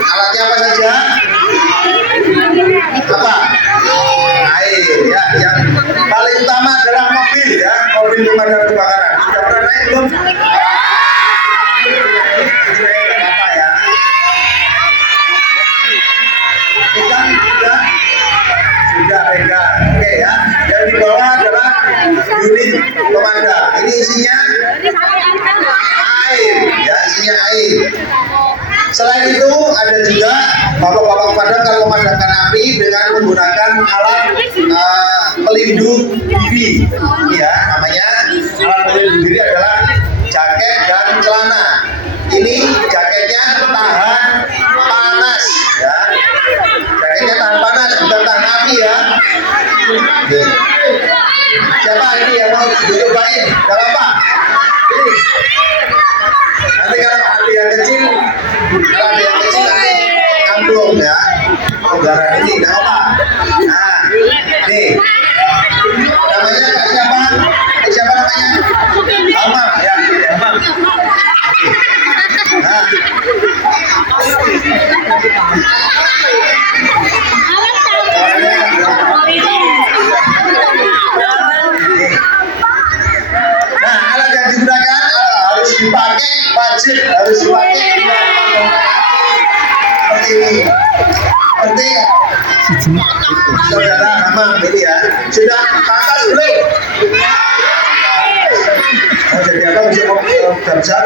Alatnya apa saja? Apa? Air ya. Yang paling utama adalah mobil ya, mobil pemadam kebakaran. Sudah pernah naik belum? Sudah pegang. Oke ya. Yang di bawah adalah unit pemadam. Ini isinya air ya, isinya air. Selain itu ada juga bapak-bapak pemadam kalau memadamkan api dengan menggunakan alat pelindung diri. Ya, namanya alat pelindung diri adalah jaket dan celana. Ini jaketnya tahan panas ya. Jaketnya tahan panas, bukan tahan api ya. Oke. Siapa ini yang mau dicobain? Gak apa-apa. Ini. Nanti kalau ada yang kecil, nanti ambruk ya. Udara ini, gak apa-apa. Nah, nih. Namanya Kak siapa? Siapa namanya? Alma ya. Alma. Nah. Nah, alat yang digunakan harus dipakai, wajib harus dipakai seperti ini. Penting saudara Hamam ini ya. Sudah pantas belum? Oh, jadi apa masih mau kerja?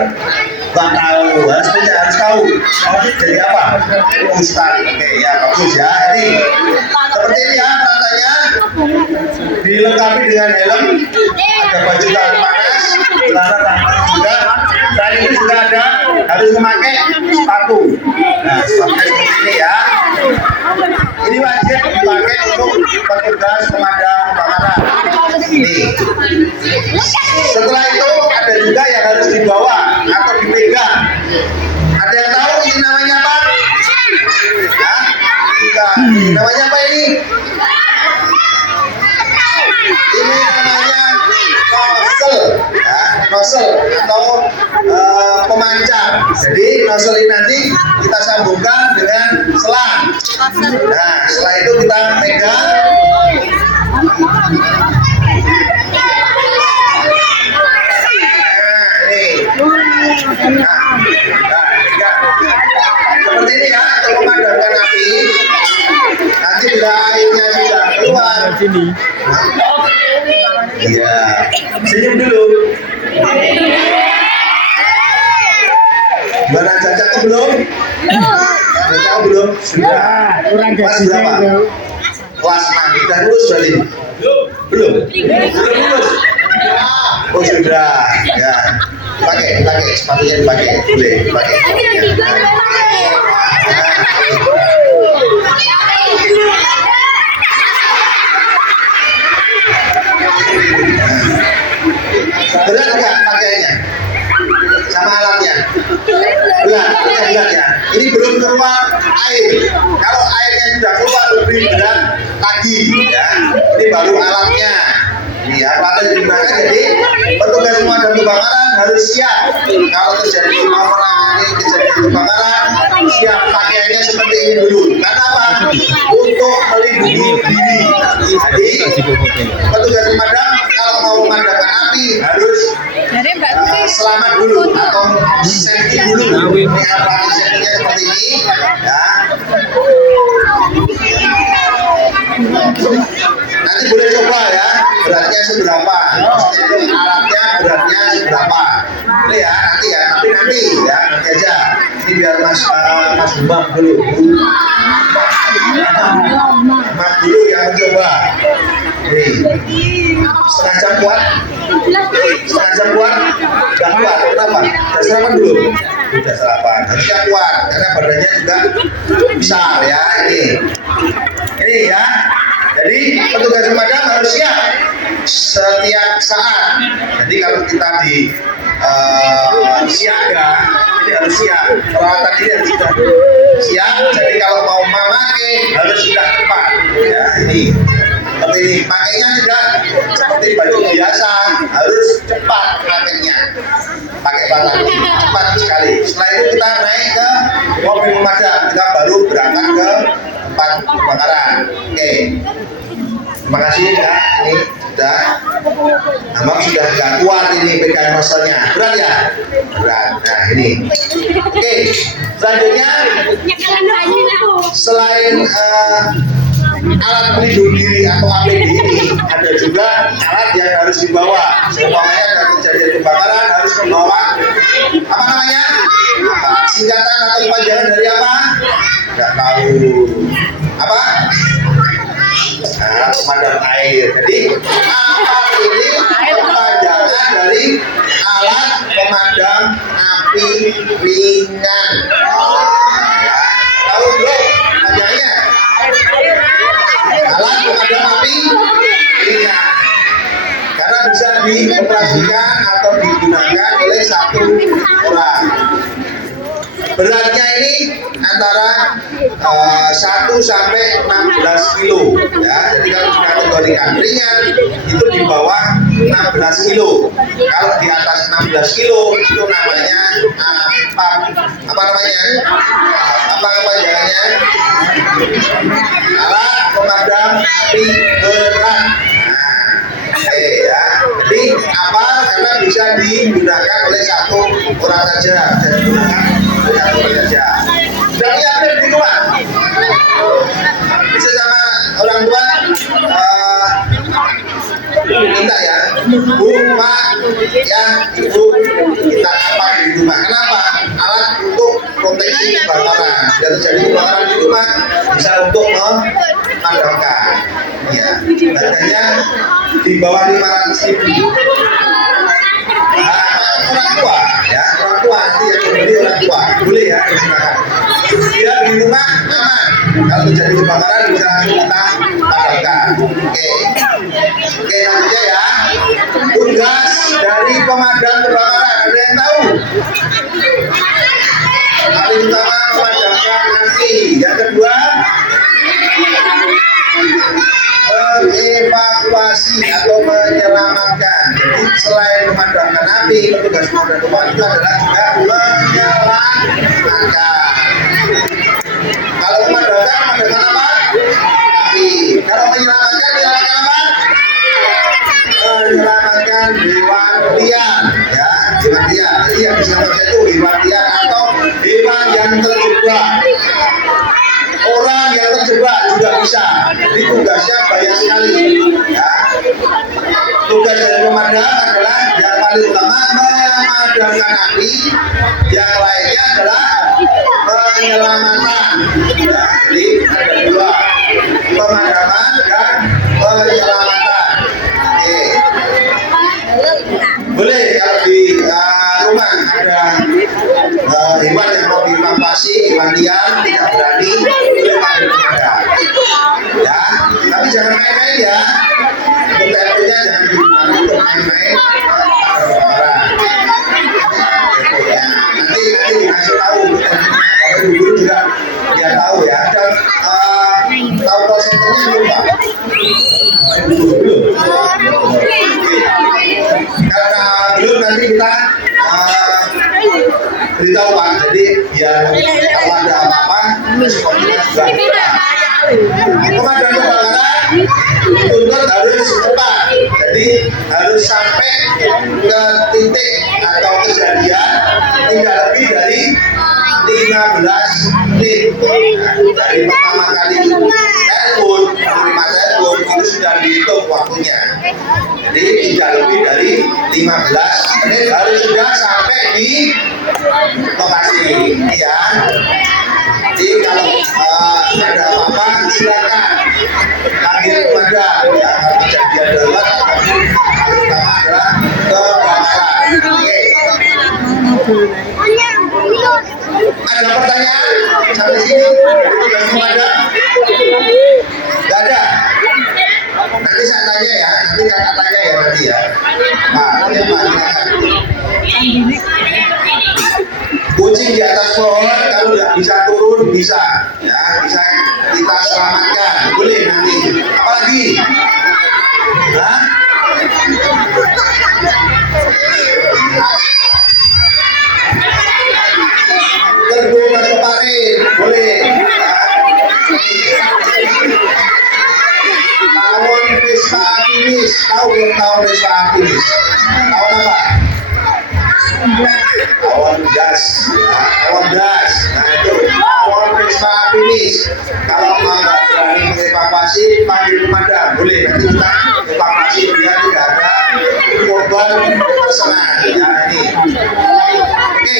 Gak tahu, harus tahu. Oh, jadi apa? Ustaz. Oke ya, bagus ya. Ini seperti ini ya peralatannya. Dilengkapi dengan helm, ada baju tahan panas, celana tahan panas juga. Selain itu juga ada harus memakai sepatu. Nah, sepatunya seperti ini ya. Ini wajib dipakai untuk petugas pemadam kebakaran. Ini. Setelah itu ada juga yang harus dibawa atau dipegang. Ada yang tahu ini namanya apa? Hah? Bukan. Namanya apa ini? Ini namanya nozzle, ya, nozzle atau pemancar. Jadi nozzle ini nanti kita sambungkan dengan selang. Nah, setelah itu kita pegang. Seperti ini ya untuk memadamkan api. Nanti bila airnya sudah keluar. Iya, senyum dulu. Gimana Caca belum? Caca belum? Sudah. Kelas berapa? Kelas 6. Sudah lulus berarti? Belum? Belum lulus? Oh sudah. Ya. Pakai sepatunya dipakai, boleh dipakai. Berat nggak pakainya? Sama alatnya? Berat ya. Ini belum keluar air. Kalau airnya sudah keluar lebih berat lagi ya. Ini baru alatnya. Ini ya, alat yang digunakan. Jadi petugas pemadam kebakaran harus siap kalau terjadi mau menangani kejadian kebakaran, siap pakaiannya seperti ini dulu. Karena apa? Untuk melindungi diri. Jadi petugas pemadam kalau mau memadamkan api harus selamat dulu atau safety dulu. Ini alat safety-nya seperti ini ya. Nanti boleh coba ya, beratnya seberapa, alatnya beratnya seberapa. Boleh ya, nanti ya, tapi nanti ya, nanti aja. Ini biar Mas Bambang dulu. Mas dulu yang mencoba. Nih, setengah jam kuat? Setengah jam kuat? Gak kuat, kenapa? Sudah sarapan belum? Sudah sarapan, harusnya kuat, karena badannya juga besar ya, ini ya. Jadi petugas pemadam harus siap setiap saat. Jadi kalau kita di siaga, ini harus siap. Peralatan ini harus sudah siap. Jadi kalau mau memakai harus sudah tepat. Ya ini. Seperti ini. Pakainya juga seperti baju biasa, harus cepat pakainya. Pakai batang cepat sekali. Setelah itu kita naik ke mobil pemadam. kita baru berangkat ke tempat kebakaran. Oke, terima kasih ya. Ini sudah, Abang sudah nggak kuat ini pegang muscle-nya, berat ya? Berat. Nah ini. Oke, selanjutnya selain alat pelindung diri atau APD ini, ada juga alat yang harus dibawa. Semuanya ada kejadian kebakaran harus membawa apa namanya? Singkatan atau kepanjangan dari apa? Nggak tahu. Apa? Nah, pemadam air. Jadi apa ini kepanjangan dari alat pemadam api ringan? Ya, tahu belum panjangnya? Alat pemadam api ringan, karena bisa dioperasikan atau digunakan oleh satu orang. Beratnya ini antara 1 sampai 16 kilo ya. Jadi kalau dikategorikan ringan itu di bawah 16 kilo. Kalau di atas 16 kilo itu namanya apa namanya? Apa kepanjangannya? Alat pemadam api berat. Oke ya, jadi apa? Karena bisa digunakan oleh satu orang saja, bisa digunakan oleh satu orang saja. Sudah punya update di rumah? Bisa sama orang tua minta ya, Bu, Pak, ya, Ibu, kita apa di rumah? Kenapa? Alat untuk proteksi kebakaran. Bila terjadi kebakaran di rumah, bisa untuk memadamkan. Ya, harganya di bawah 500.000. Orang tua, ya, orang tua nanti yang membeli orang tua, boleh ya, silakan. Biar di rumah aman. Kalau terjadi kebakaran bisa langsung kita padamkan. Oke, selanjutnya ya, tugas dari pemadam kebakaran ada yang tahu? Paling utama memadamkan api. Yang kedua, mengevakuasi atau menyelamatkan. Jadi selain memadamkan api, petugas pemadam kebakaran itu adalah juga menyelamatkan. Kalau memadamkan apa? Api. Kalau menyelamatkan apa? Menyelamatkan hewan liar, ya, hewan liar. Jadi yang diselamatkan itu hewan liar atau hewan yang terjebak. Orang yang terjebak juga bisa. Jadi tugasnya banyak sekali. Ya. Tugas dari pemadam adalah yang paling utama memadamkan api, yang lainnya adalah penyelamatan. Ya. Jadi ada dua, pemadaman dan penyelamatan. Oke. Boleh kalau di rumah ada hewan yang mau dievakuasi, hewan liar tidak berani, boleh panggil pemadam. Ya, tapi jangan main-main ya. Untuk TNP-nya jangan digunakan untuk main-main. Nanti dikasih tahu. Kalau guru juga dia tahu ya. Dan tahu call center-nya belum Pak? Karena belum nanti kita beritahu Pak. Jadi biar kalau ada apa-apa, responnya juga. Pemadam kebakaran tuntut harus cepat, jadi harus sampai ke titik atau kejadian tidak lebih dari 15 menit. Dari pertama kali telepon, menerima telepon itu sudah dihitung waktunya. Jadi tidak lebih dari 15 menit harus sudah sampai di lokasi. Ya. Jadi kalau ada apa-apa silakan panggil pemadam ya. Kalau kejadian darurat tapi pertama adalah kebakaran. Oke. Ada pertanyaan sampai sini? Dari pemadam? Gak ada. Nanti saya tanya ya. Nanti kakak tanya ya nanti ya. Pak, ya Pak, silakan. Kucing di atas pohon kalau nggak bisa turun bisa, ya bisa kita selamatkan, boleh nanti. Apalagi? Hah? Kerbau masuk parit, boleh. finish. Tahu belum tahu Vespa finish? Tahu apa? Awan gas, ya, awan gas. Nah itu awan Vespa finish. Kalau nggak berani mengevakuasi, panggil pemadam. Boleh, nanti kita evakuasi biar tidak ada korban tersengat. Ya ini. Oke,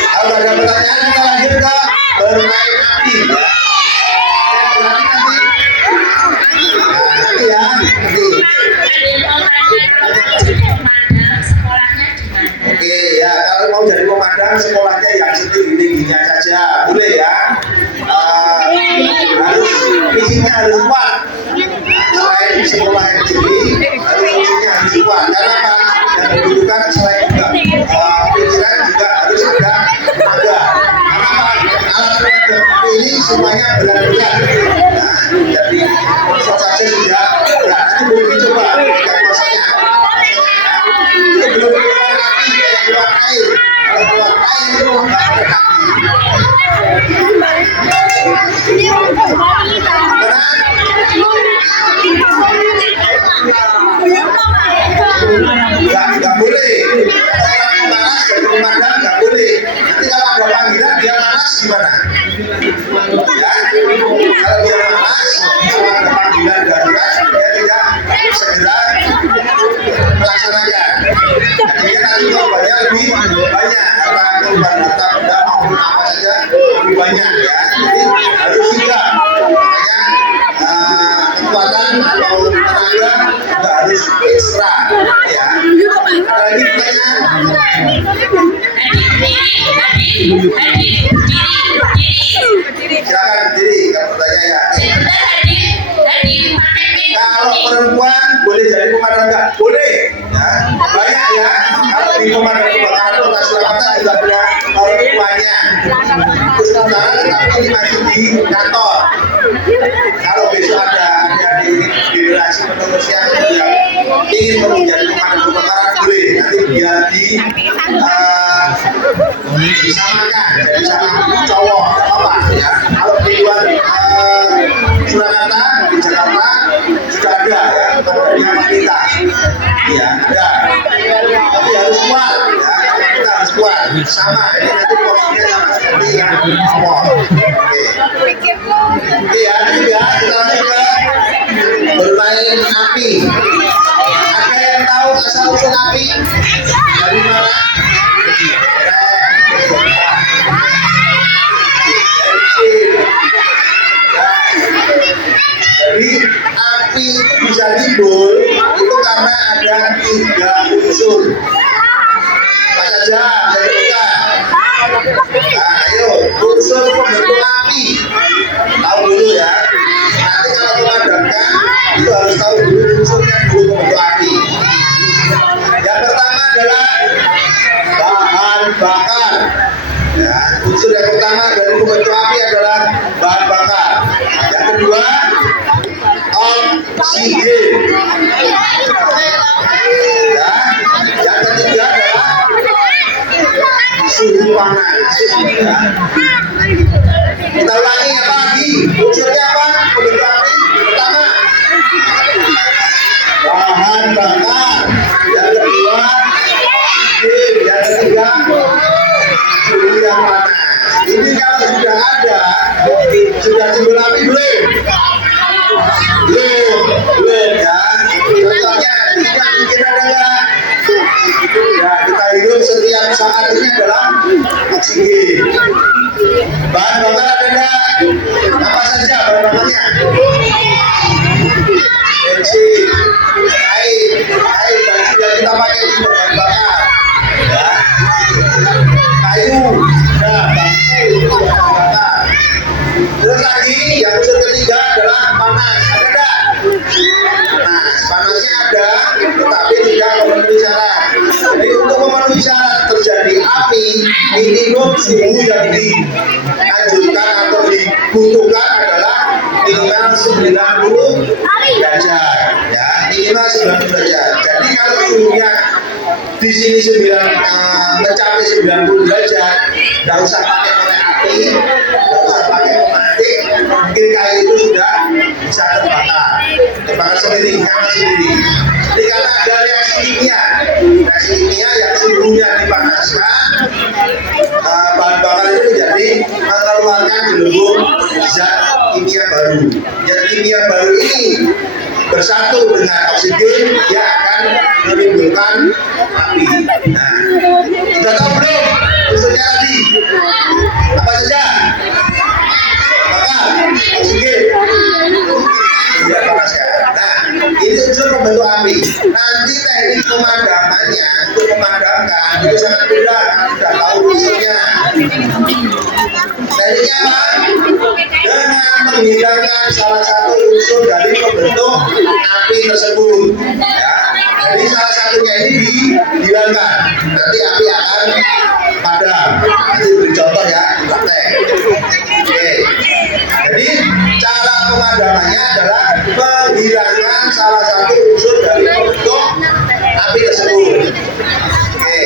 kalau ada pertanyaan kita lanjut ke bermain api. Ya. Nanti ya, nanti. Oke ya, kalau mau jadi pemadam sekolahnya yang setinggi-tingginya saja, boleh ya. Harus fisiknya harus kuat. Selain sekolah yang tinggi, harus fisiknya harus kuat. Karena apa? Yang dibutuhkan selain juga pikiran juga harus ada tenaga. Karena apa? Alat pemadam ini semuanya berat-berat. Nah, jadi proses saja sudah berat. Nanti boleh dicoba dengan prosesnya. Itu belum keluar api, keluar air. Kalau keluar air itu nggak ada nggak boleh. Orang panas jadi pemadam nggak boleh. Nanti kalau ada panggilan dia panas gimana? Ya, kalau dia panas, kalau ada panggilan darurat dia tidak segera melaksanakan. Jadinya nanti korbannya lebih banyak, karena korban harta benda maupun apa saja lebih banyak ya. Jadi harus juga makanya kekuatan atau tenaga juga harus ekstra ya. Lagi pertanyaan. Silakan berdiri kalau bertanya ya. Kalau perempuan boleh jadi pemadam nggak? Boleh ya. Banyak ya. Kalau di pemadam kebakaran Kota Surakarta juga ada perempuannya. Terus sementara tapi ini masih di kantor. Kalau besok ada generasi penerus yang ingin menjadi pemadam kebakaran boleh. Nanti biar disamakan jadi sama cowok apa ya. Kalau di luar Surakarta, di Jakarta sudah ada ya pemadamnya wanita. Iya ada. Tapi harus kuat ya. Kita harus kuat. Sama ini nanti posisinya sama seperti yang cowok. Oke ya, ini ya kita lanjut ke bermain api. Ada yang tahu asal usul api dari mana? Jadi api bisa timbul itu karena ada 3 unsur. Apa saja yang ditemukan? Nah, ayo unsur pembentuk api. Tahu dulu ya. Nanti kalau memadamkan itu harus tahu dulu unsurnya dulu pembentuk api. Yang pertama adalah bahan bakar. Ya, unsur yang pertama dari pembentuk api adalah bahan bakar. Yang kedua oksigen. Ya, yang ketiga adalah suhu panas. Ya. Kita ulangi apa lagi? Unsurnya apa? Pembentuk api pertama bahan bakar. Yang kedua oksigen. Yang ketiga suhu yang panas. Ini kalau sudah ada, sudah timbul api belum? Belum ya. Contohnya tidak mungkin ada nggak? Ya kita hidup setiap saat ini adalah oksigen. Bahan bakar ada nggak? Apa saja bahan bakarnya? Bensin, air baju yang kita pakai itu bahan bakar. Ya. Kayu, ya, batu, bahan bakar. Terus lagi yang unsur ketiga adalah panas. Ada enggak? Panasnya ada, tetapi tidak memenuhi syarat. Jadi untuk memenuhi syarat terjadi api, minimum suhu yang dianjurkan atau dibutuhkan adalah minimal 90 derajat. Ya, minimal 90 derajat. Jadi kalau suhunya di sini mencapai 90 derajat, nggak usah pakai korek api, nggak usah pakai pematik, mungkin kayu itu sudah bisa terbakar sendiri, nyala sendiri. Jadi karena ada reaksi kimia yang suhunya dipanaskan, bahan bakar itu menjadi mengeluarkan gelembung zat kimia baru. Zat kimia baru ini bersatu dengan oksigen, dia akan menimbulkan api. Nah, sudah tahu belum unsurnya tadi? Apa saja? Bakar, oksigen, tidak panaskan. Nah, ini unsur pembentuk api. Nanti teknik pemadamannya untuk memadamkan itu sangat mudah. Sudah tahu unsurnya. Tekniknya apa? Dengan menghilangkan salah satu unsur dari pembentuk api tersebut. Ya. Jadi salah satunya ini dihilangkan, nanti api akan padam. Nanti beri contoh ya, praktek. Oke. Jadi cara pemadamannya adalah menghilangkan salah satu unsur dari pembentuk api tersebut. Oke.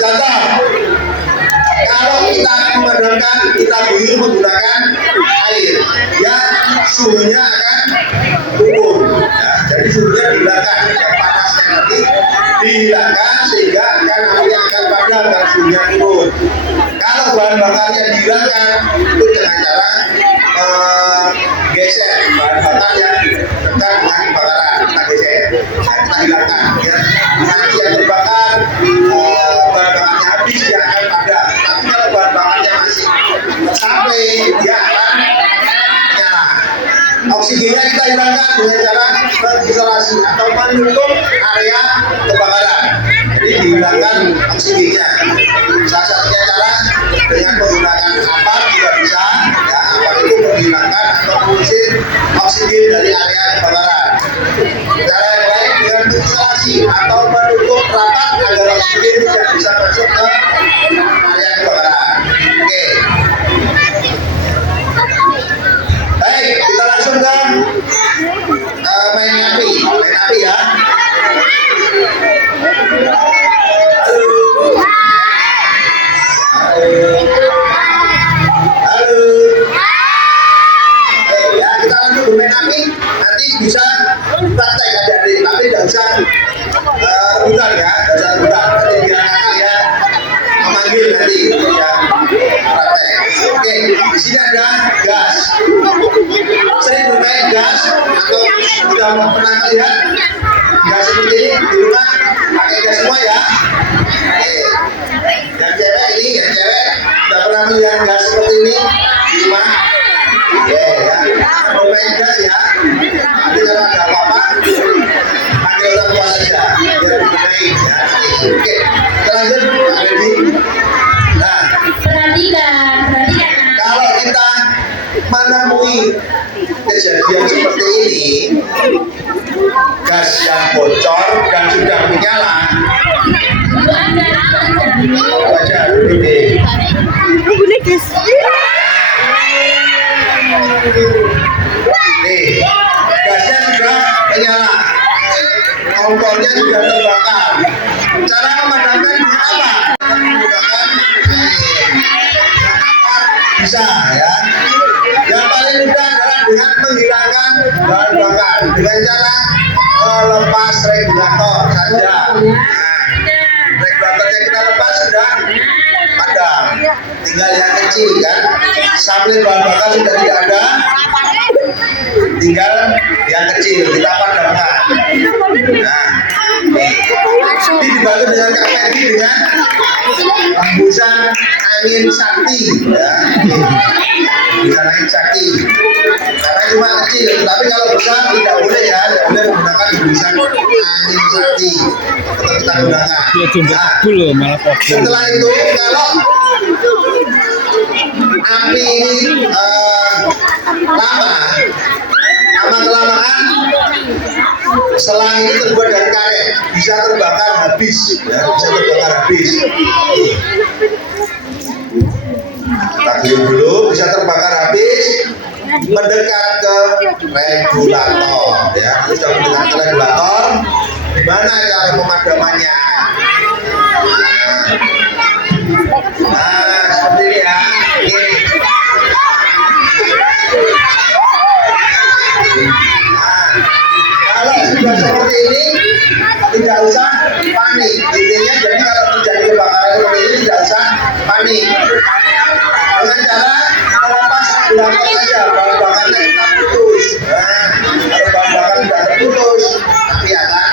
Contoh, kalau kita memadamkan, kita guyur menggunakan air, ya suhunya akan turun. Ya, jadi suhunya dihilangkan, yang panasnya nanti dihilangkan sehingga api akan padam dan suhunya turun. Kalau bahan bakarnya dihilangkan itu dengan cara geser bahan bakar yang dekat dengan kebakaran, kita geser, kita hilangkan. Ya. Nanti yang terbakar bahan bakarnya habis dia akan padam. Tapi kalau bahan bakarnya masih sampai dia akan menyala. Oksigennya kita hilangkan dengan cara mengisolasi atau menutup area kebakaran. Jadi dihilangkan oksigennya. Salah satunya cara dengan menggunakan apar juga bisa. Ya, apar itu menghilangkan atau mengusir oksigen dari area kebakaran. Cara yang lain dengan mengisolasi atau menutup rapat agar oksigen tidak bisa masuk ke area kebakaran. Oke. Baik, kita langsung ke main api ya. Halo. Ya, kita langsung bermain api. Nanti bisa praktek adik-adik, tapi tidak usah rebutan ya, tidak usah rebutan. Nanti biar kakak ya memanggil nanti ya praktek. Oke, di sini ada gas. Sering bermain gas atau sudah pernah melihat gas seperti ini di rumah? Pakai gas semua ya. Oke. Yang cewek sudah pernah melihat gas seperti ini di rumah? Oke ya, bermain gas ya. Nanti kalau ada apa-apa panggil orang tua saja biar dibenahi ya. Oke, kita lanjut Ready. Nah, perhatikan. Kalau kita menemui kejadian seperti ini, gas yang bocor dan sudah menyala, baca dulu deh. Nih, gasnya sudah menyala, kompornya sudah terbakar. Cara memadamkan dengan apa? Menggunakan air. Bisa ya. Yang paling mudah adalah dengan menghilangkan bahan bakar dengan cara melepas regulator saja. Nah, regulatornya kita lepas sudah padam. Tinggal yang kecil kan, sampai bahan bakar sudah tidak ada, tinggal yang kecil kita padamkan. Nah, ini dibantu dengan KPI dengan hembusan angin sakti ya. Hembusan angin sakti karena cuma kecil, tapi kalau besar tidak boleh ya, tidak boleh menggunakan hembusan angin sakti, tetap kita gunakan. Nah, setelah itu kalau api lama-kelamaan selang ini terbuat dari karet, bisa terbakar habis ya, bisa terbakar habis. Kita guyur dulu, bisa terbakar habis, mendekat ke regulator ya. Sudah mendekat ke regulator, gimana cara pemadamannya? Nah, seperti ini ya. Ini dilakukan saja, bahan-bahannya kita putus. Nah, kalau bahan-bahan sudah terputus, nanti akan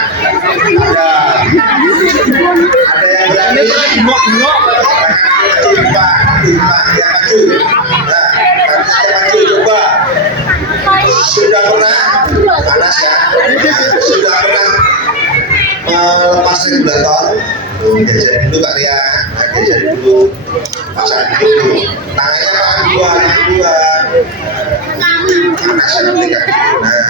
ada yang berani. Coba, ya maju. Nah, nanti saja maju, coba. Sudah pernah panas ya? Sudah pernah melepas regulator? Diajarin dulu Kak Ria, diajarin dulu, pasang dulu, tangannya tangan dua, panas ya nanti Kak. Nah,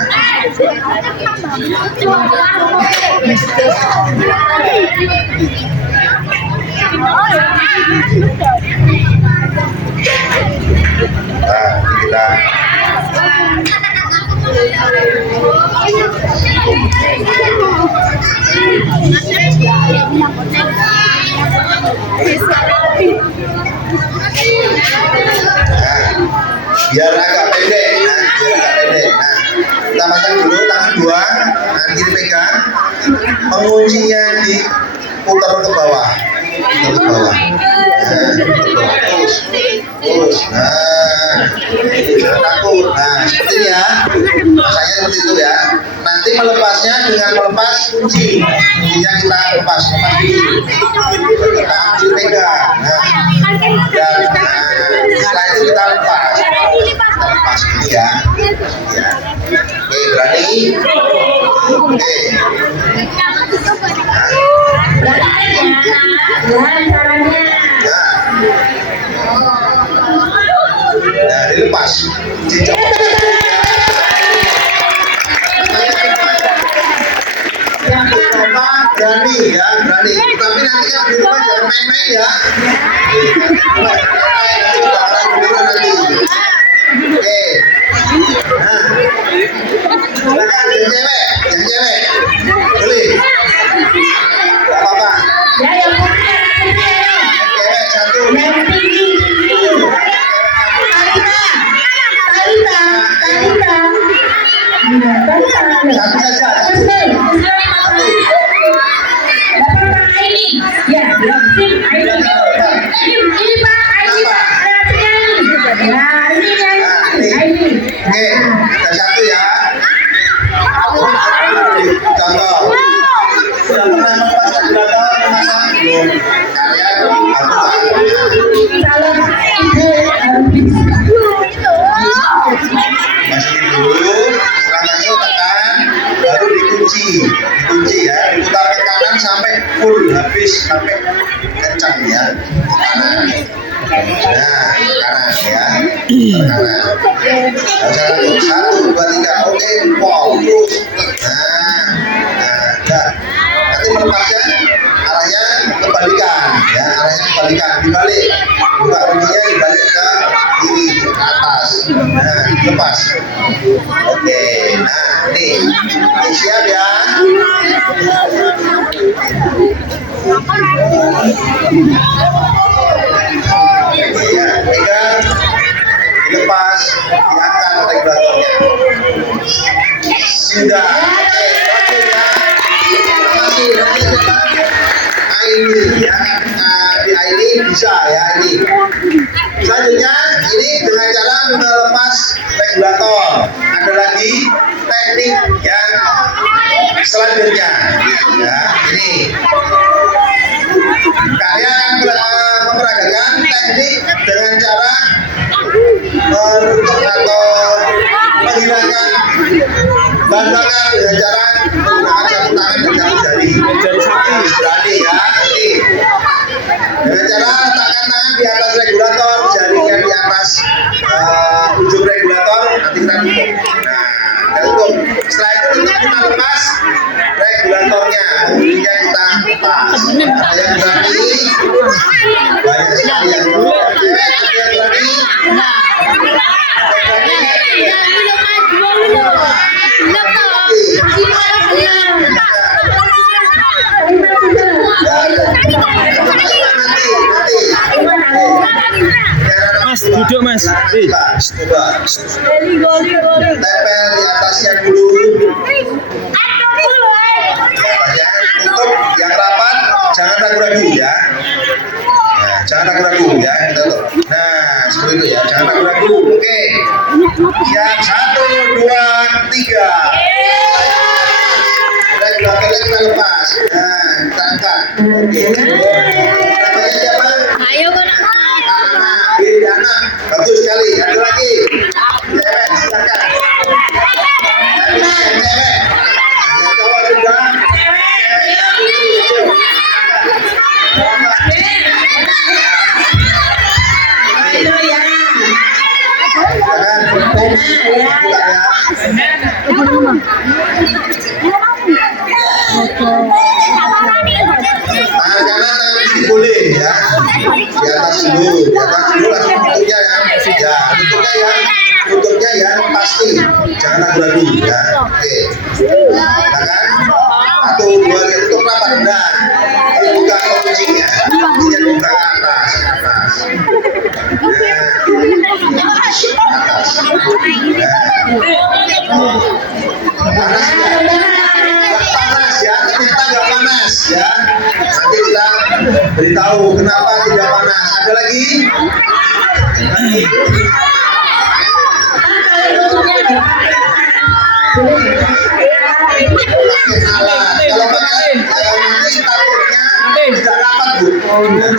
kita biar agak pendek, kita pasang dulu tangan dua, tangan kiri pegang, menguncinya diputar ke bawah, terus, jangan takut, seperti ini ya, masanya seperti itu ya. Nanti melepasnya dengan melepas kunci, kuncinya kita lepas dulu, tangan kiri pegang, dan setelah itu kita lepas ini ya. Oke, berani? Oke. Nah, dilepas. Berani ya, berani. Tapi nanti yang di rumah jangan main-main ya. Oke. Nah, silakan yang cewek, boleh. Gak apa-apa. Yang cewek satu. Satu saja. Oke, ada satu ya. Contoh. Sudah pernah melepas regulator memasang belum? Masukin dulu, setelah masuk tekan, baru dikunci ya, diputar ke kanan sampai full habis, sampai kencang ya, kanan. Nah, kanan ya, kanan. Satu, dua, tiga, oke, wow, terus. Nah, nanti melepasnya arahnya kebalikan, ya, dibalik. Buka kuncinya dibalik ke kiri, ke atas. Nah, lepas. Oke, nah ini siap ya. Ya, pegang, dilepas, diangkat regulatornya. Sudah. Oke, terima kasih. Nanti kita ini ya, di ini bisa ya ini. Selanjutnya ini dengan cara melepas regulator. Ada lagi teknik yang selanjutnya. Ya, ini. Kalian memperagakan teknik dengan cara menutup atau menghilangkan bahan bakar dengan cara menggunakan satu tangan dan satu jari. Berani ya, ini. Dengan cara letakkan tangan di atas regulator, jarinya di atas ujung regulator, nanti kita tutup. Nah, kita tutup. Setelah itu kita lepas regulatornya, kuncinya kita lepas. Yang berani, banyak sekali yang berani. Mas, duduk mas. Coba. Tempel di atasnya dulu. Atasnya tutup yang rapat, jangan ragu-ragu ya. Nah, jangan ragu-ragu ya. Nah, seperti itu ya, jangan ragu-ragu. Oke. Siap, 1, 2, 3. Regulatornya kita lepas. Nah, kita angkat. Oke. Namanya siapa? Ayo kena. Bidana. Bagus sekali. Ada lagi. Cewek, silakan. Cewek. Yang cowok sudah. Tangan kanan, tangan kiri boleh ya. Di atas dulu langsung tutupnya ya. Ya, tutupnya ya pasti. Jangan ragu-ragu ya. Oke. Silakan. 1, 2, 3 tutup rapat. Nah, ini buka kuncinya. Kuncinya dibuka ke atas. Panas ya? Nggak panas ya, ternyata nggak panas ya. Nanti kita beritahu kenapa tidak panas. Ada lagi? Kalau pakai nanti takutnya tidak rapat bu,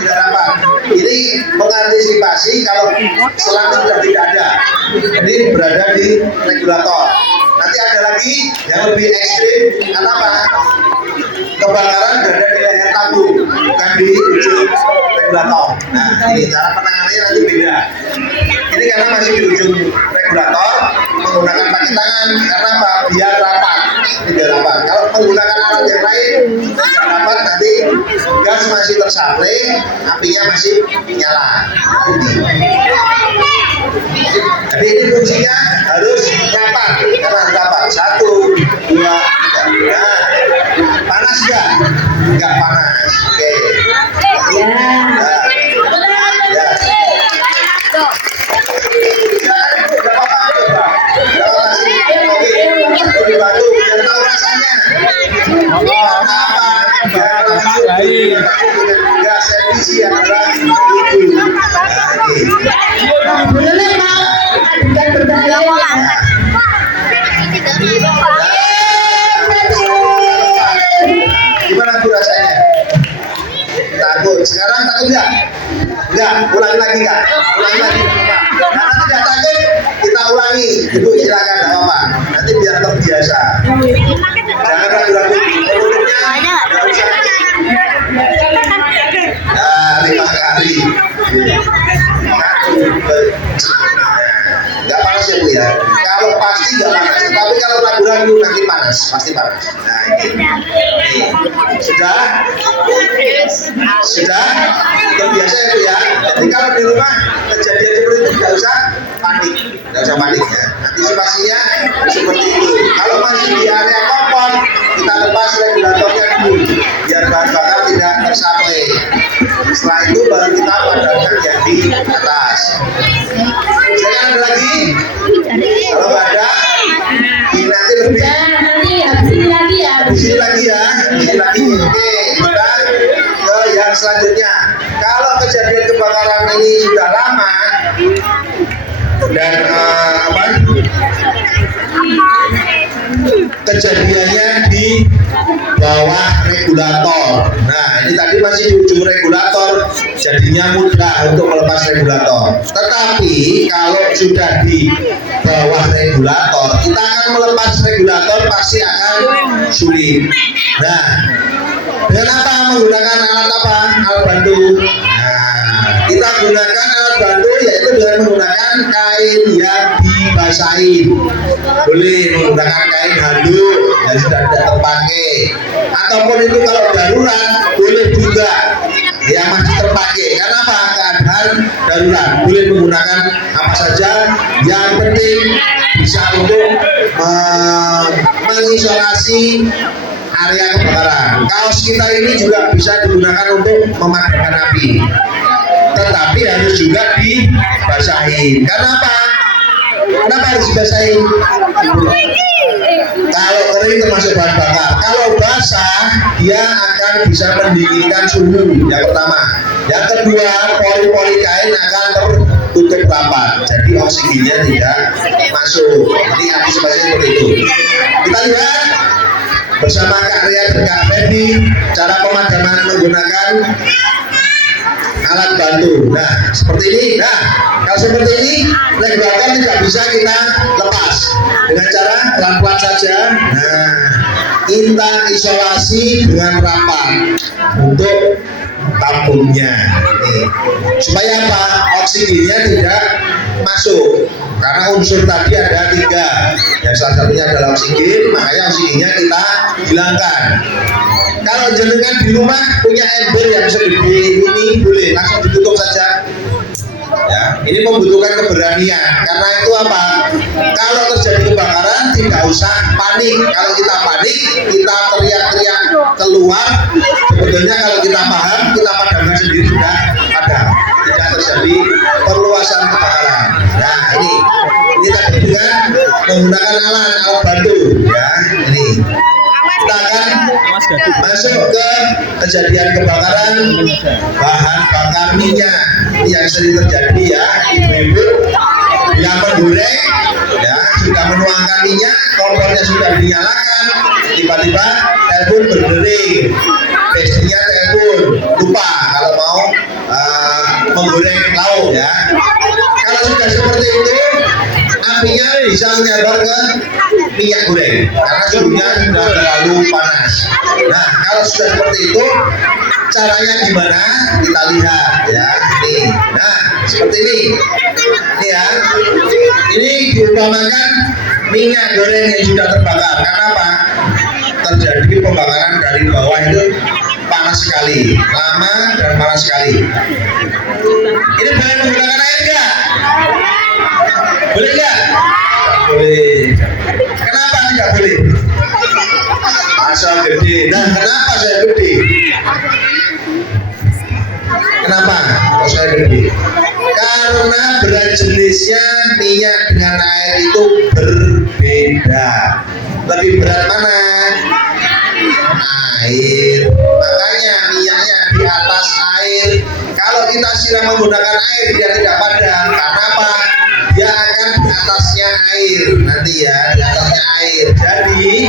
tidak rapat. Ini mengantisipasi kalau selang sudah tidak ada. Ini berada di regulator. Nanti ada lagi yang lebih ekstrim, kenapa? Kebakaran berada di leher tabung, bukan di ujung regulator. Nah, ini cara penanganannya nanti beda. Ini karena masih di ujung regulator, menggunakan pakai tangan, karena apa? Biar rapat, tidak rapat. Kalau menggunakan alat yang lain, tidak rapat, nanti gas masih tersuplai, apinya masih nyala. Jadi ini fungsinya harus rapat, karena harus rapat. 1, 2, 3. Nah, panas nggak? Nggak panas. Oke. Nah. Ya. Dibantu biar tahu rasanya. Gas LPG adalah itu. Gimana tuh rasanya? Takut. Sekarang takut nggak? Enggak, ulangi lagi kak. Ulangi lagi. Karena tidak takut, kita ulangi. Ibu silakan, nggak apa-apa. Nanti biar terbiasa. Jangan ragu-ragu. Produknya nggak usah. Nah, 5 kali. Nggak panas ya bu ya. Kalau pasti nggak panas. Tapi kalau ragu-ragu nanti panas, pasti panas. Nah ini. Sudah? Sudah? Terbiasa itu ya. Jadi kalau di rumah kejadian seperti itu tidak usah panik, ya. Antisipasinya seperti itu. Kalau masih di area kompor, kita lepas regulatornya dulu, biar bahan bakar tidak tersuplai. Setelah itu baru kita padamkan yang di atas. Sekarang ada lagi? Kalau nggak ada, ini nanti lebih. Habis lagi ya. Oke, kita ke yang selanjutnya. Kalau kejadian kebakaran ini sudah lama dan kejadiannya di bawah regulator. Nah, ini tadi masih di ujung regulator, jadinya mudah untuk melepas regulator. Tetapi kalau sudah di bawah regulator, kita akan melepas regulator pasti akan sulit. Nah, dengan apa? Menggunakan alat apa? Alat bantu. Nah, kita gunakan alat bantu yaitu dengan menggunakan kain yang dibasahi. Boleh menggunakan kain handuk yang sudah tidak terpakai, ataupun itu kalau darurat boleh juga yang masih terpakai. Karena apa? Keadaan darurat boleh menggunakan apa saja, yang penting bisa untuk mengisolasi area kebakaran. Kaos kita ini juga bisa digunakan untuk memadamkan api, tetapi harus juga dibasahi. Karena apa? Kenapa harus dibasahi? Kalau kering termasuk bahan bakar. Kalau basah, dia akan bisa mendinginkan suhu. Yang pertama. Yang kedua, pori-pori kain akan tutup rapat, jadi oksigennya tidak masuk. Ini antisipasi seperti itu. Kita lihat bersama Kak Ria dan Kak Fendi cara pemadaman menggunakan alat bantu. Nah, seperti ini. Nah, kalau seperti ini, regulator tidak bisa kita lepas dengan cara pelan-pelan saja. Nah, kita isolasi dengan rapat untuk tabungnya. Nih. Supaya apa? Oksigennya tidak masuk. Karena unsur tadi ada 3. Yang salah satunya adalah oksigen, makanya oksigennya kita hilangkan. Kalau jenengan di rumah punya ember yang segede ini, boleh langsung ditutup saja. Ya, ini membutuhkan keberanian. Karena itu apa? Kalau terjadi kebakaran tidak usah panik. Kalau kita panik, kita teriak-teriak keluar. Sebetulnya kalau kita paham, kita padamkan sendiri sudah padam. Tidak terjadi perluasan kebakaran. Nah, ini tadi dengan menggunakan alat bantu. Ya, ini. Kita akan masuk ke kejadian kebakaran bahan bakar minyak. Ini yang sering terjadi ya, ibu-ibu yang menggoreng ya, sudah menuangkan minyak, kompornya sudah dinyalakan, tiba-tiba telepon berdering, pastinya telepon lupa kalau mau menggoreng lauk ya. Kalau sudah seperti itu, apinya bisa menyebar ke minyak goreng karena suhunya sudah terlalu panas. Nah, kalau sudah seperti itu, caranya gimana? Kita lihat ya. Nih, nah seperti ini. Ini ya. Ini diumpamakan minyak goreng yang sudah terbakar. Karena apa? Terjadi pembakaran dari bawah itu panas sekali, lama dan panas sekali. Ini boleh menggunakan air enggak? Boleh enggak? Boleh. Kenapa tidak boleh? Asal gede. Nah, kenapa saya gede? Kenapa kok saya gede? Karena berat jenisnya minyak dengan air itu berbeda. Lebih berat mana? Air. Makanya minyaknya di atas air. Kalau kita siram menggunakan air dia tidak padam. Karena apa? Dia akan di atasnya air nanti ya, di atasnya air. Jadi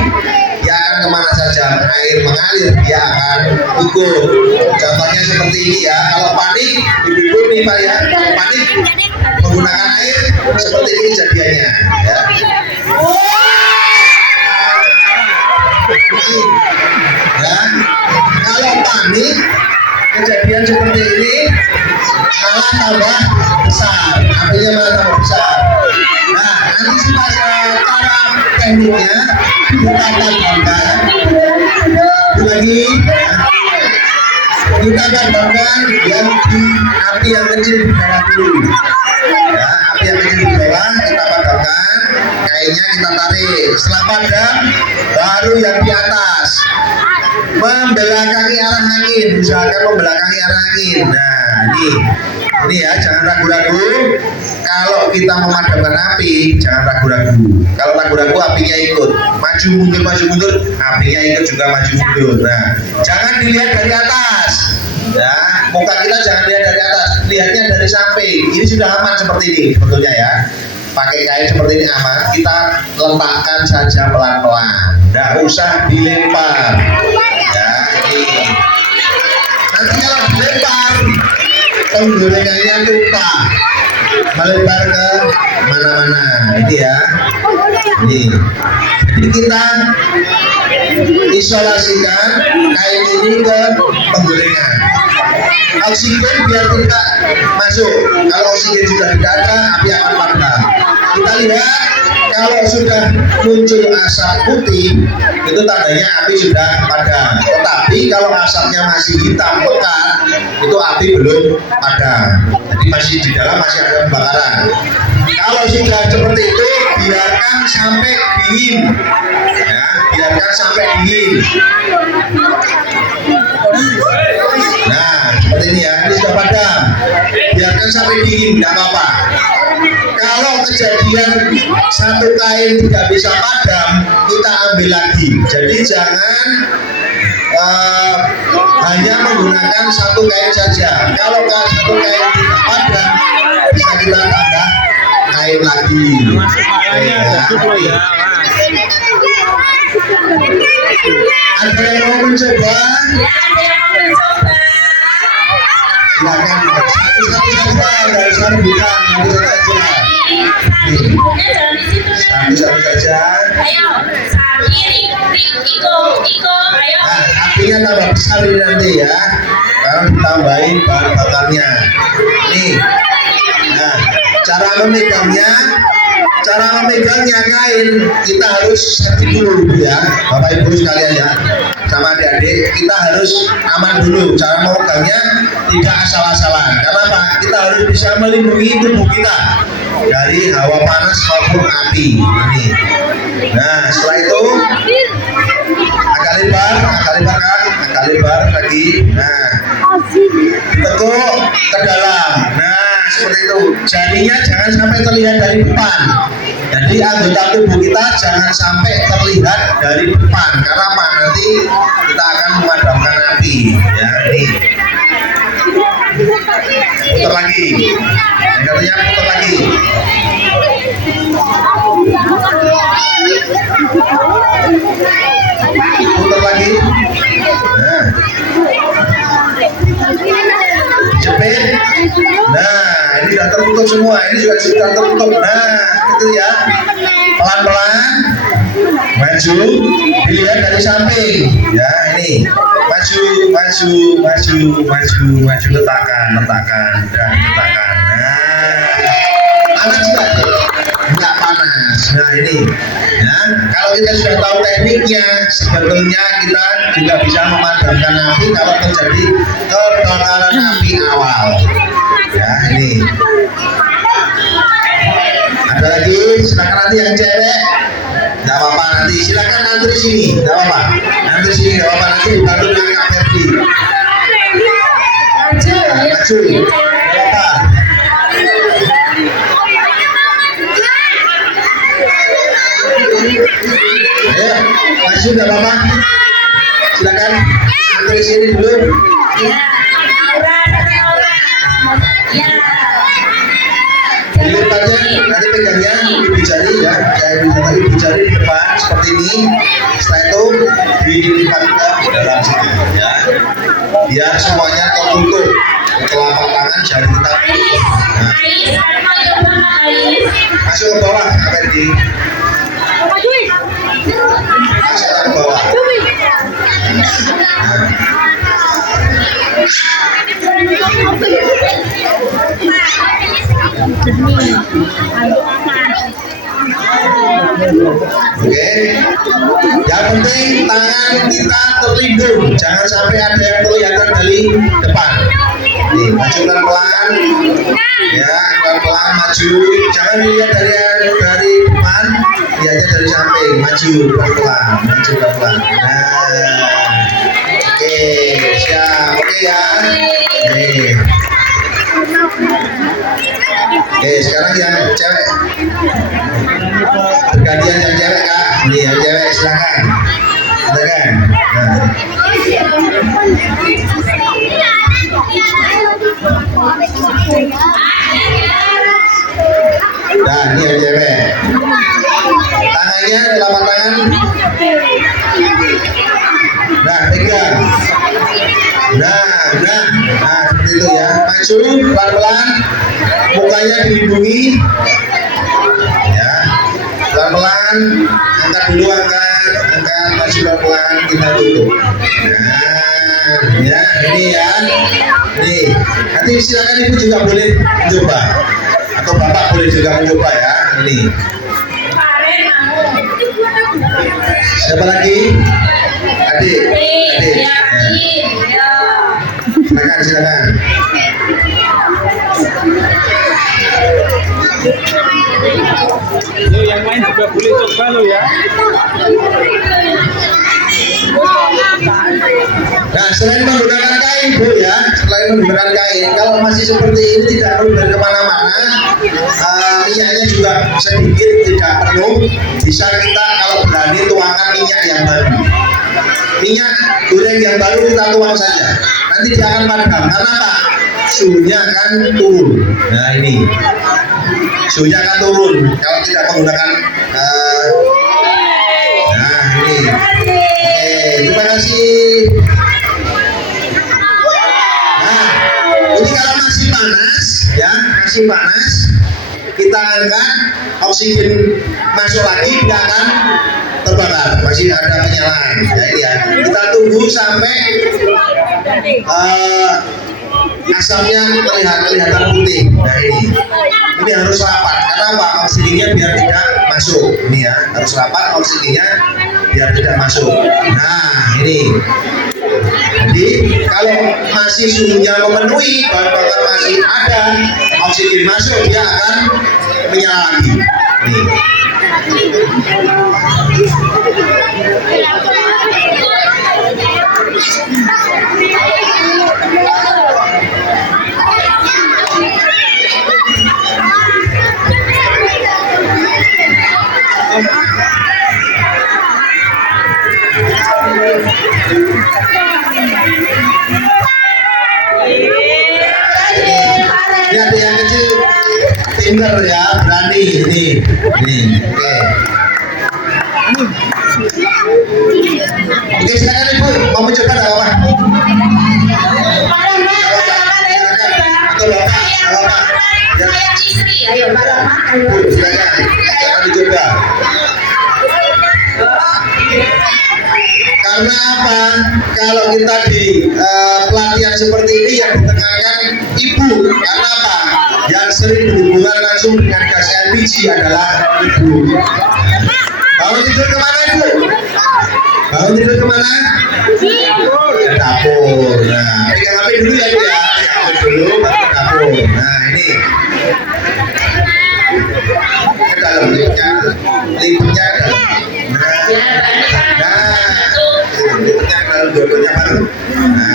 dia akan kemana saja air mengalir dia akan ikut. Contohnya seperti ini ya. Kalau panik, ibu-ibu nih Pak ya, kalau panik menggunakan air seperti ini jadiannya. Ya. Ya. Kalau panik kejadian seperti ini malah tambah besar, apinya malah tambah besar. Nah, antisipasi cara tekniknya kita padamkan lagi. Kita padamkan yang di api yang kecil di bawah dulu. Ya, api yang kecil di bawah kita padamkan, kainnya kita tarik. Setelah padam, baru yang di atas. Membelakangi arah angin, usahakan membelakangi arah angin. Nah, ini ya, jangan ragu-ragu. Kalau kita memadamkan api, jangan ragu-ragu. Kalau ragu-ragu, apinya ikut. Maju mundur, apinya ikut juga maju mundur. Nah, jangan dilihat dari atas. Ya, muka kita jangan lihat dari atas, lihatnya dari samping. Ini sudah aman seperti ini sebetulnya ya. Pakai kain seperti ini aman. Kita letakkan saja pelan-pelan. Nggak usah dilempar. Ya, ini. Nanti kalau dilempar, penggorengannya tumpah, melebar ke mana-mana. Ini ya. Jadi kita isolasikan kain ini ke penggorengan. Oksigen biar tidak masuk. Kalau oksigen sudah tidak ada, api akan padam. Kita lihat kalau sudah muncul asap putih, itu tandanya api sudah padam. Tetapi kalau asapnya masih hitam pekat, itu api belum padam. Jadi masih di dalam masih ada kebakaran. Kalau sudah seperti itu, biarkan sampai dingin. Ya, biarkan sampai dingin. Nah, seperti ini ya, ini sudah padam. Biarkan sampai dingin, tidak apa-apa. Kalau kejadian satu kain tidak bisa padam, kita ambil lagi. Jadi jangan hanya menggunakan satu kain saja. Kalau satu kain tidak padam, bisa kita tambah kain lagi. Mas kepalanya gaduh loh ya Mas. Ada yang mau mencoba? Silakan satu-satu saja, nggak usah rebutan, satu-satu aja. Satu-satu saja. Nah, apinya tambah besar ini nanti ya, karena ditambahin bahan bakarnya. Nih, nah cara memegangnya kain kita harus set dulu ya, Bapak Ibu sekalian ya, sama adik-adik kita harus aman dulu. Cara memegangnya tidak asal-asalan. Kenapa? Kita harus bisa melindungi tubuh kita dari hawa panas maupun api. Ini. Nah, setelah itu agak lebar lagi. Nah, ditekuk ke dalam. Nah, seperti itu. Jadinya jangan sampai terlihat dari depan. Jadi anggota tubuh kita jangan sampai terlihat dari depan. Karena apa? Nanti kita akan memadamkan api. Ya, ini. Putar lagi. Katanya putar lagi. Putar lagi. Nah. Jepit. Nah, ini sudah tertutup semua. Ini juga sudah tertutup. Nah, itu ya. Pelan-pelan maju, dilihat dari samping. Ya, ini. Maju, letakkan, dan letakkan. Nah, anak juga nggak panas. Nah, ini. Ya, kalau kita sudah tahu tekniknya, sebetulnya kita juga bisa memadamkan api kalau terjadi kebakaran api awal. Ya, ini. Ada lagi, silakan nanti yang cewek. Nggak apa-apa nanti, silakan antri sini, nggak apa-apa. Antri sini nggak apa-apa, nanti dibantu dengan Kak Ferdi. Maju, nggak apa. Ayo, maju nggak apa-apa. Silakan antri sini dulu. Dilipat aja, nanti pegangnya ibu jari ya, kayak ibu jari di depan seperti ini. Setelah itu dilipat ke dalam sini ya, biar semuanya tertutup. Telapak tangan jari kita tutup. Nah. Masuk ke bawah, apa di? Masuk ke bawah. Nah. Oke, yang penting tangan kita terlindung, jangan sampai ada yang kelihatan dari depan. Nih, maju pelan-pelan, ya pelan-pelan maju, jangan dilihat dari depan, lihatnya dari samping, maju pelan-pelan. Nah, oke, siap, oke ya. Nih. Oke, sekarang yang cewek. Bergantian yang cewek Kak. Ini yang cewek silakan. Silakan. Nah, ini yang cewek. Tangannya, telapak tangan. Nah, pegang. Nah, seperti itu ya. Maju pelan-pelan, mukanya dilindungi. Ya, pelan-pelan, angkat dulu, angkat, maju pelan-pelan, kita tutup. Nah, ya, ini ya. Nih, nanti silakan ibu juga boleh mencoba, atau bapak boleh juga mencoba ya. Ini. Siapa lagi? Adik. Ya. Silakan. Ini yang lain juga boleh coba lo ya. Nah, selain menggunakan kain Bu ya, kalau masih seperti ini tidak perlu kemana-mana. Minyaknya juga sedikit, tidak penuh. Bisa kita kalau berani tuangkan minyak yang baru. Minyak goreng yang baru kita tuang saja. Nanti dia akan padam. Karena apa? suhunya akan turun. Nah ini suhunya akan turun kalau tidak menggunakan nah ini. Oke, terima kasih. Nah ini kalau masih panas ya, masih panas, kita angkat, oksigen masuk lagi, dia akan terbakar, masih ada penyalaan ya. Ini ya, kita tunggu sampai asamnya kelihatan putih. Nah ini harus rapat. Karena apa? Oksigennya biar tidak masuk. Ini ya, harus rapat, oksigennya biar tidak masuk. Nah ini. Jadi kalau masih suhunya memenuhi, bahan bakar masih ada, oksigen masuk, dia akan menyala lagi. Nih. Ini ada yang kecil, pinter ya, berani ini. Oke. Oke, silakan Ibu, mau mencoba tak apa? Atau Bapak? Ayo, Bu, silakan dicoba. Karena apa? Kalau kita di pelatihan seperti ini yang ditekankan ibu, karena apa? Yang sering berhubungan langsung dengan gas LPG adalah ibu. Bangun tidur kemana ibu? Bangun tidur kemana? Ke dapur. Nah, pegang HP dulu ya ibu ya. Pegang HP dulu, baru ke dapur. Nah ini. Ke dalam liputnya ke dalam. Liputnya ke dalam, dua-duanya baru. Nah,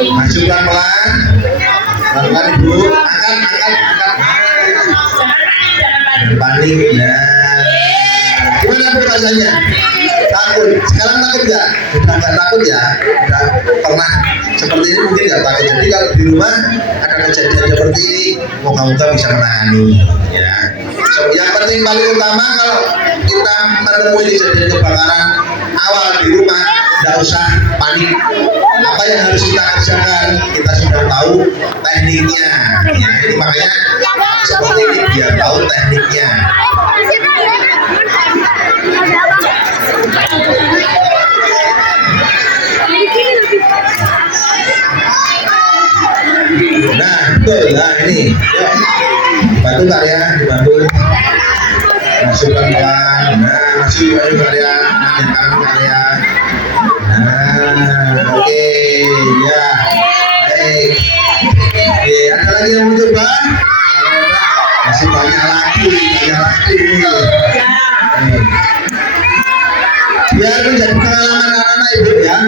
maju pelan-pelan. Pelan-pelan ibu. Angkat. Panik. Nah, gimana bu rasanya? Takut. Sekarang takut nggak? Udah nggak takut ya? Udah pernah seperti ini mungkin nggak takut. Jadi kalau di rumah ada kejadian seperti ini, moga-moga bisa menangani. Ya. So, yang penting paling utama kalau kita menemui kejadian kebakaran awal di rumah, nggak usah panik. Apa yang harus kita kerjakan, kita sudah tahu tekniknya. Ya, ini makanya seperti ini biar tahu tekniknya. Nah, betul. Nah, ini. Yuk. Dibantu Kak ya, dibantu. Masukkan pelan. Nah, masuk Kak ya. Yang kanan Kak ya. Nah, oke. Ya. Baik. Oke, ada lagi yang mau coba? Masih banyak lagi. Biar menjadi pengalaman anak-anak ibu ya.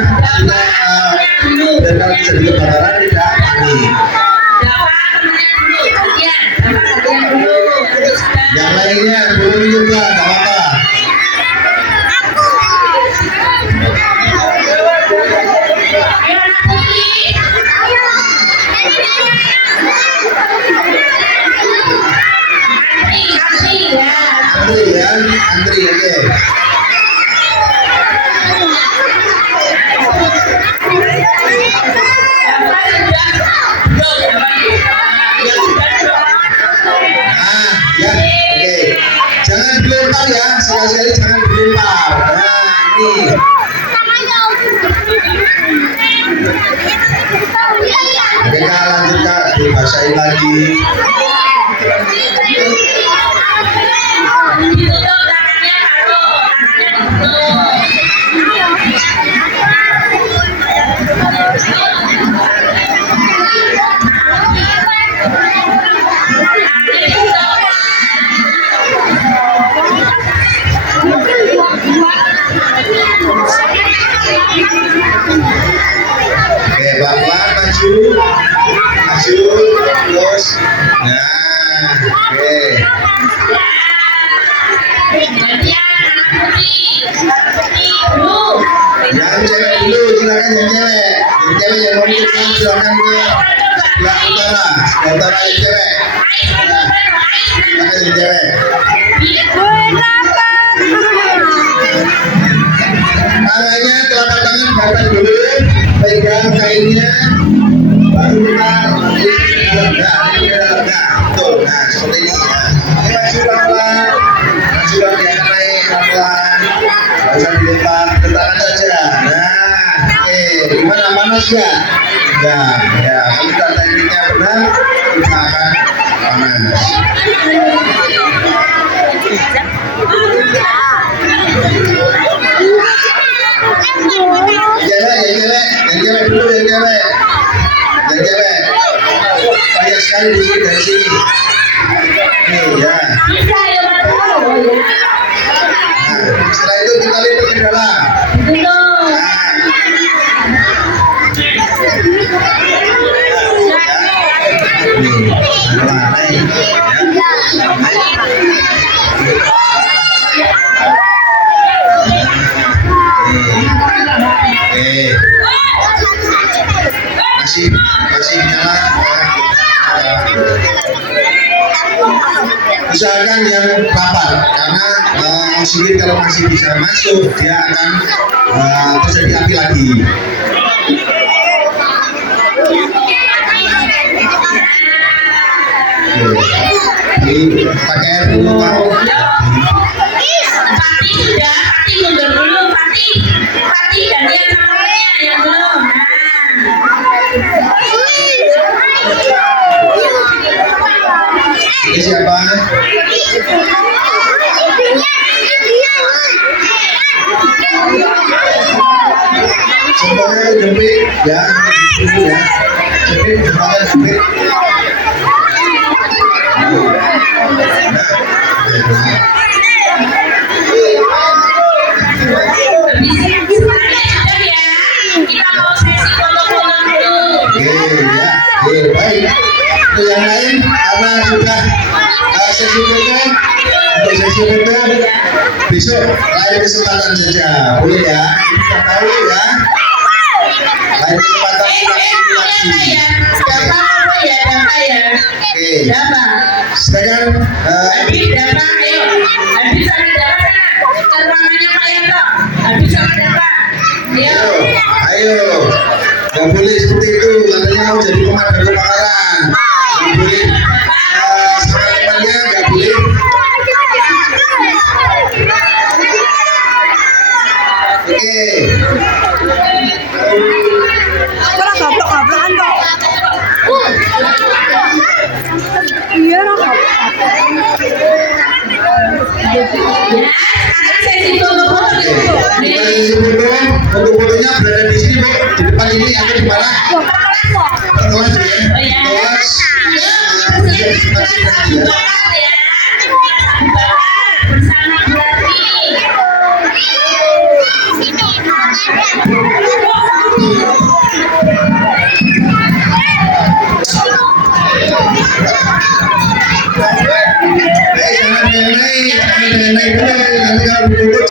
Dan kalau terjadi kebakaran tidak panik. Yang lainnya belum juga, tak apa-apa. Antri, oke. Jangan dilempar ya, sekali-sekali jangan dilempar. Nah, ini. Oke Kak, lanjut Kak, dibasahin lagi. Oke, pelan-pelan maju, terus. Nah, oke. Yang cewek dulu, silakan yang cewek. Yang cewek yang mau silakan ke belakang. salah. Daftar aja cewek. Pakai cewek. Tangannya telapak tangan batas dulu, pegang kainnya, baru kita betul. Nah, seperti ini. Ini maju pelan-pelan, maju dia akan naik pelan-pelan, nggak usah dilempar, letakkan saja. Nah, oke, gimana panas ya? Ya, kalau kita tekniknya benar, kita akan panas. Yang cewek dulu, yang cewek. Banyak sekali di sini dari sini. Nih ya. Nah, setelah itu kita lipat ke dalam. Nah, naik. Masih nyala. Usahakan yang lapar karena oksigen kalau masih bisa masuk dia akan terjadi api lagi. Ini pakai air dulu mau. Pati sudah, Pati mundur dulu, Pati gantian sama yang belum. Ini siapa? Semuanya jepit ya, jepit semuanya jepit. Kita mau sesi foto-foto dulu. Baik. Untuk yang lain karena sudah sesi foto, untuk sesi foto besok lain kesempatan saja, boleh ya? Kita tahu ya. Lain kesempatan simulasi. Siapa apa ya, Dapa ya? Oke. Dapa. Sekarang Habis Dapa, ayo. Habis sama Dapa sana. Terangannya Pak Yanto. Habis sama Dapa. Ayo. ayo, nggak boleh seperti itu. Katanya mau jadi pemadam kebakaran, nggak boleh sama temannya, nggak boleh. Oke. Kurang goblok-goblokan kok. Iya, goblok. Ya, sekarang sesi foto-foto dulu. Kita sesi foto, untuk fotonya berada di sini, Bu. Di depan ini atau di mana? Kelas ya. Kelas. Bisa di sebelah sini nanti ya. Bersama Berarti. Jangan naik dulu, nanti kalau ditutup.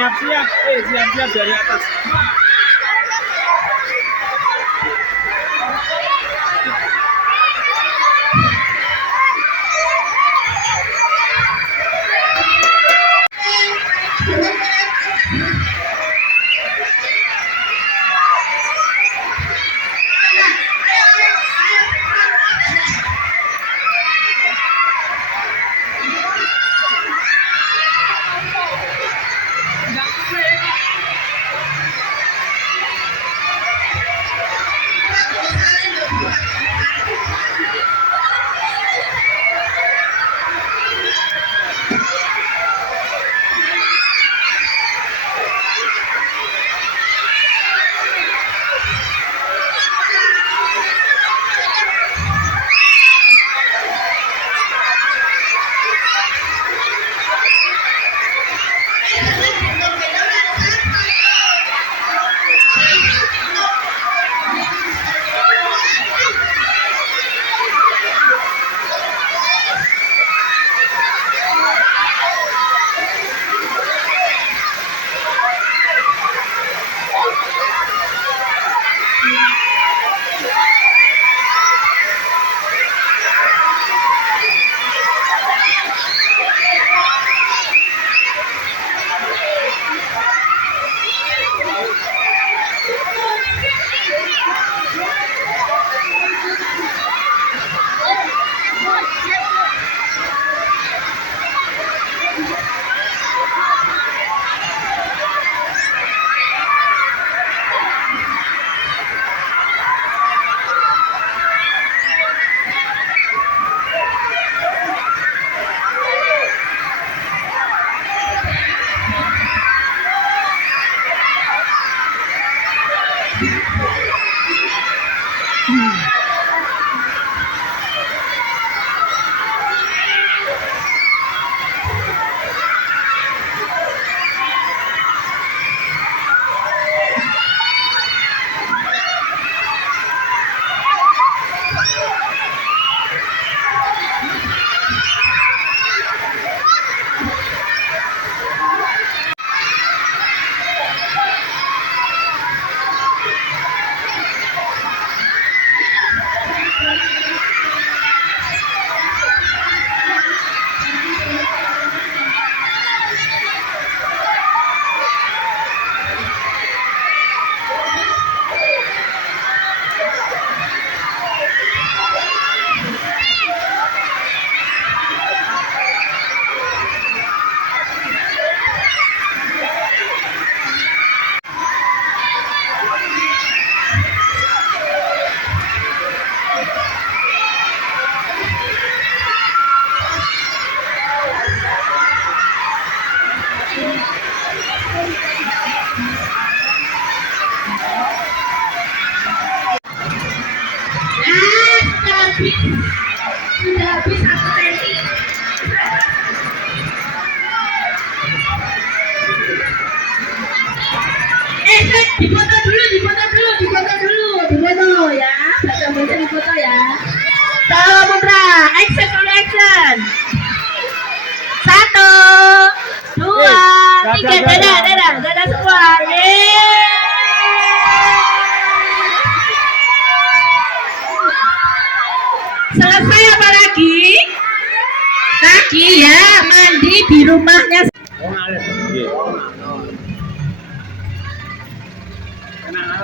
siap-siap. Siap-siap dari atas. Sudah habis aku tadi. Difoto dulu ya. Baca difoto ya. Salam Putra, action dulu action. 1, 2, 3, dadah semua. Selesai apa lagi? Lagi ya, mandi di rumahnya. Oh, ngalir. Nggih. Enak.